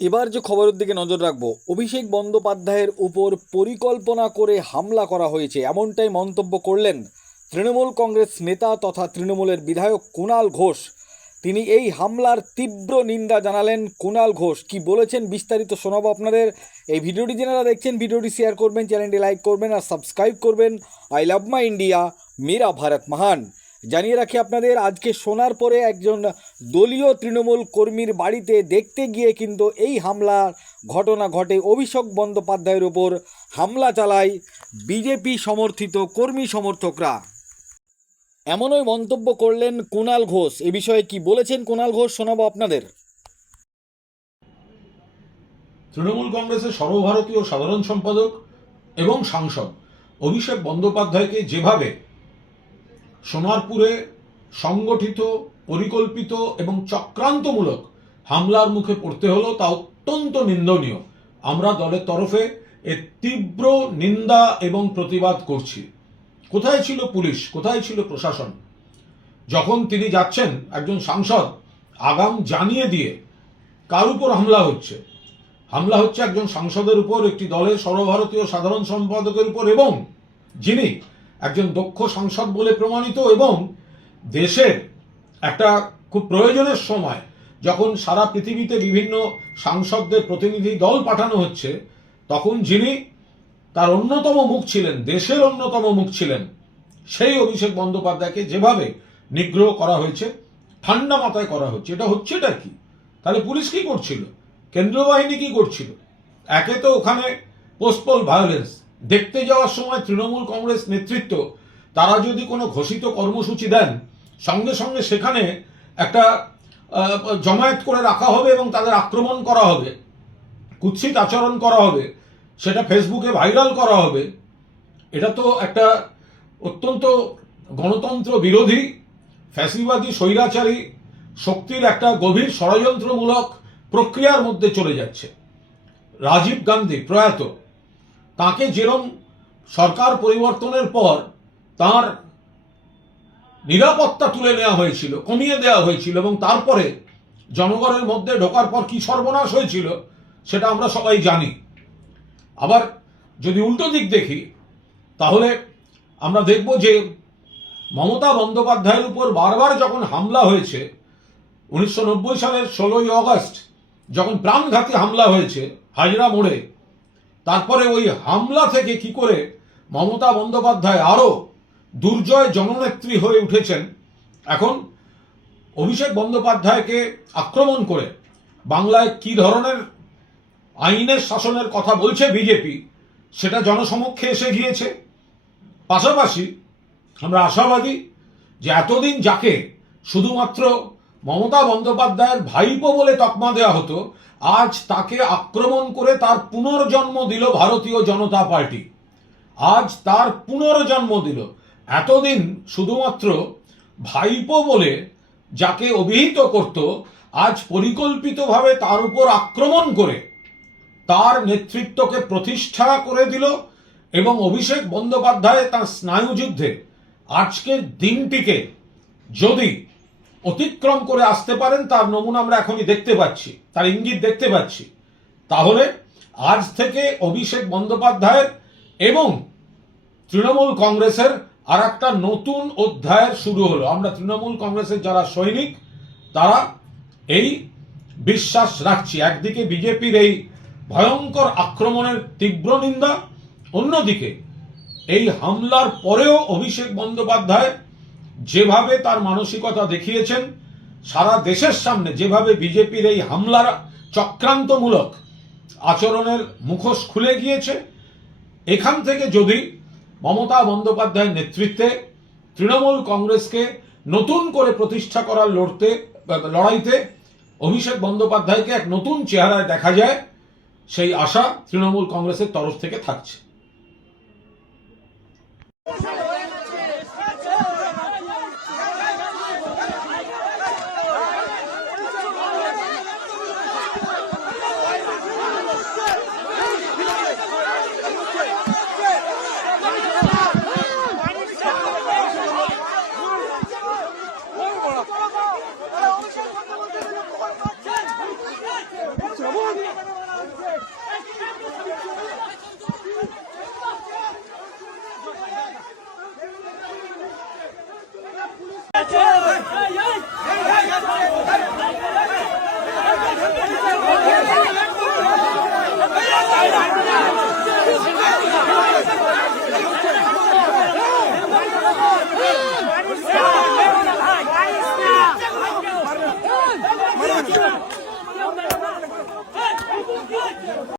এবার যে খবরের দিকে নজর রাখবো, অভিষেক বন্দ্যোপাধ্যায়ের উপর পরিকল্পনা করে হামলা করা হয়েছে এমনটাই মন্তব্য করলেন তৃণমূল কংগ্রেস নেতা তথা তৃণমূলের বিধায়ক কুণাল ঘোষ। তিনি এই হামলার তীব্র নিন্দা জানালেন। কুণাল ঘোষ কি বলেছেন বিস্তারিত শোনাবো আপনাদের। এই ভিডিওটি যারা দেখছেন ভিডিওটি শেয়ার করবেন, চ্যানেলটি লাইক করবেন আর সাবস্ক্রাইব করবেন। আই লাভ মাই ইন্ডিয়া, মেরা ভারত মহান। জানিয়ে রাখি আপনাদের, আজকে শোনার পরে একজন দলীয় তৃণমূল কর্মীর বাড়িতে দেখতে গিয়ে কিন্তু এই হামলার ঘটনা ঘটে। অভিষেক বন্দ্যোপাধ্যায়ের ওপর হামলা চালায় বিজেপি সমর্থিত কর্মী সমর্থকরা। এমনই মন্তব্য করলেন কুণাল ঘোষ। এ বিষয়ে কি বলেছেন কুণাল ঘোষ শোনাবো আপনাদের। তৃণমূল কংগ্রেসের সর্বভারতীয় সাধারণ সম্পাদক এবং সাংসদ অভিষেক বন্দ্যোপাধ্যায়কে যেভাবে সোনারপুরে সংগঠিত, পরিকল্পিত এবং চক্রান্তমূলক হামলার মুখে পড়তে হলো তা অত্যন্ত নিন্দনীয়। আমরা দলের তরফে এর তীব্র নিন্দা এবং প্রতিবাদ করছি। কোথায় ছিল পুলিশ, কোথায় ছিল প্রশাসন? যখন তিনি যাচ্ছেন একজন সাংসদ আগাম জানিয়ে দিয়ে কার উপর হামলা হচ্ছে? হামলা হচ্ছে একজন সাংসদের উপর, একটি দলের সর্বভারতীয় সাধারণ সম্পাদকের উপর, এবং যিনি একজন দক্ষ সাংসদ বলে প্রমাণিত, এবং দেশের একটা খুব প্রয়োজনের সময় যখন সারা পৃথিবীতে বিভিন্ন সাংসদদের প্রতিনিধি দল পাঠানো হচ্ছে, তখন যিনি তার অন্যতম মুখ ছিলেন, দেশের অন্যতম মুখ ছিলেন, সেই অভিষেক বন্দ্যোপাধ্যায়কে যেভাবে নিগ্রহ করা হয়েছে, ঠান্ডা মাথায় করা হচ্ছে, এটা হচ্ছেটা কি? তাহলে পুলিশ কি করছিল? কেন্দ্রীয় বাহিনী কি করছিল? একে তো ওখানে পোস্টপল ভায়োলেন্স দেখতে যাওয়ার সময় তৃণমূল কংগ্রেস নেতৃত্ব তারা যদি কোনো ঘোষিত কর্মসূচি দেন, সঙ্গে সঙ্গে সেখানে একটা জমায়েত করে রাখা হবে এবং তাদের আক্রমণ করা হবে, কুৎসিত আচরণ করা হবে, সেটা ফেসবুকে ভাইরাল করা হবে। এটা তো একটা অত্যন্ত গণতন্ত্র বিরোধী, ফ্যাসিবাদী, স্বৈরাচারী শক্তির একটা গভীর ষড়যন্ত্রমূলক প্রক্রিয়ার মধ্যে চলে যাচ্ছে। রাজীব গান্ধী প্রয়াত, তাকে যেরকম সরকার পরিবর্তনের পর তার নিরাপত্তা তুলে নেওয়া হয়েছিল, কমিয়ে দেওয়া হয়েছিল, এবং তারপরে জনগণের মধ্যে ঢোকার পর কি সর্বনাশ হয়েছিল সেটা আমরা সবাই জানি। আবার যদি উল্টো দিক দেখি, তাহলে আমরা দেখব যে মমতা বন্দ্যোপাধ্যায়ের উপর বারবার যখন হামলা হয়েছে, 1990 সালের 16ই অগস্ট যখন প্রাণঘাতী হামলা হয়েছে হাজরা মোড়ে, তারপরে ওই হামলা থেকে কি করে মমতা বন্দ্যোপাধ্যায় আরো দুর্জয় জননেত্রী হয়ে উঠেছেন। এখন অভিষেক বন্দ্যোপাধ্যায়কে আক্রমণ করে বাংলায় কি ধরনের আইনের শাসনের কথা বলছে বিজেপি, সেটা জনসমক্ষে এসে গিয়েছে। পাশাপাশি আমরা আশাবাদী যে এতদিন যাকে শুধুমাত্র মমতা বন্দ্যোপাধ্যায়ের ভাইপো বলে তকমা দেওয়া হতো, আজ তাকে আক্রমণ করে তার পুনর্জন্ম দিল ভারতীয় জনতা পার্টি। আজ তার পুনর্জন্ম দিল। এতদিন শুধুমাত্র ভাইপো বলে যাকে অভিহিত করত, আজ পরিকল্পিতভাবে তার উপর আক্রমণ করে তার নেতৃত্বকে প্রতিষ্ঠা করে দিল। এবং অভিষেক বন্দ্যোপাধ্যায় তার স্নায়ুযুদ্ধে আজকের দিনটিকে যদি অতিক্রম করে আসতে পারেন, তার নমুনা আমরা এখনই দেখতে পাচ্ছি, তার ইঙ্গিত দেখতে পাচ্ছি। তাহলে আজ থেকে অভিষেক বন্দ্যোপাধ্যায়ের এবং তৃণমূল কংগ্রেসের আর একটা নতুন অধ্যায়ের শুরু হলো। আমরা তৃণমূল কংগ্রেসের যারা সৈনিক তারা এই বিশ্বাস রাখছি, একদিকে বিজেপির এই ভয়ঙ্কর আক্রমণের তীব্র নিন্দা, অন্যদিকে এই হামলার পরেও অভিষেক বন্দ্যোপাধ্যায় যেভাবে তার মানসিকতা দেখিয়েছেন, সারা দেশের সামনে যেভাবে বিজেপির এই হামলার চক্রান্তমূলক আচরণের মুখোশ খুলে গিয়েছে, এখান থেকে যদি মমতা বন্দ্যোপাধ্যায়ের নেতৃত্বে তৃণমূল কংগ্রেসকে নতুন করে প্রতিষ্ঠা করার লড়াইতে অভিষেক বন্দ্যোপাধ্যায়কে এক নতুন চেহারায় দেখা যায়, সেই আশা তৃণমূল কংগ্রেসের তরফ থেকে থাকছে।